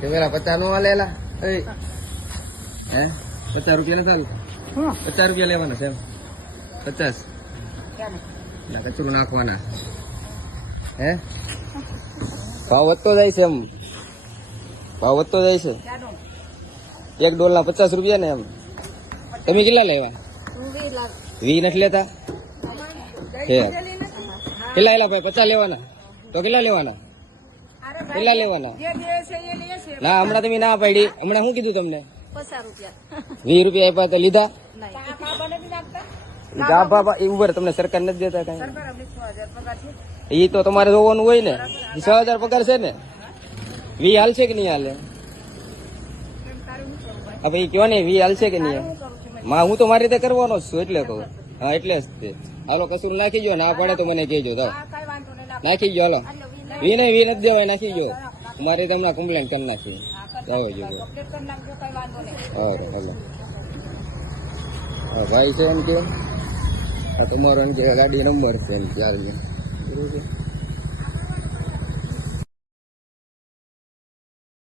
પેલા 50 નો લેલા હે 50 રૂપિયા ના ચાલ 50 રૂપિયા લેવાના છે એમ 50 ના કચરું નાખવાના હે ભાવ વધતો જાય છે એમ ભાવ વધતો જાય છે એક ડોલના 50 રૂપિયા ને એમ તમે કેટલા લેવા 20 નથી લેતા હે કેટલા લેલા ભાઈ 50 લેવાના તો કેટલા લેવાના કેટલા લેવાના ના હમણાં તમે ના પાડી હમણાં શું કીધું તમને 20 રૂપિયા આપ્યા તો લીધા બાબા એ ઉભર તમને સરકાર નથી દેતા કઈ એ તો તમારે જોવાનું હોય ને 6000 પગાર છે ને 20 હાલશે કે નહીં હાલે હવે એ કયો ને 20 હાલશે કે નહીં માં હું તો મારી રીતે કરવાનો જ છું એટલે કહું હા એટલે જ તે હાલો કશું નાખી ગયો ના પડે તો મને કહેજો તો નાખી ગયો હાલો 20 નહીં 20 નથી દેવાય નાખી ગયો મારે તમને કમ્પ્લેન કરી નાખી આવો જો હાલો ભાઈ છે એમ કે તમારો એમ કે ગાડી નંબર છે એમ ચાર બરોબર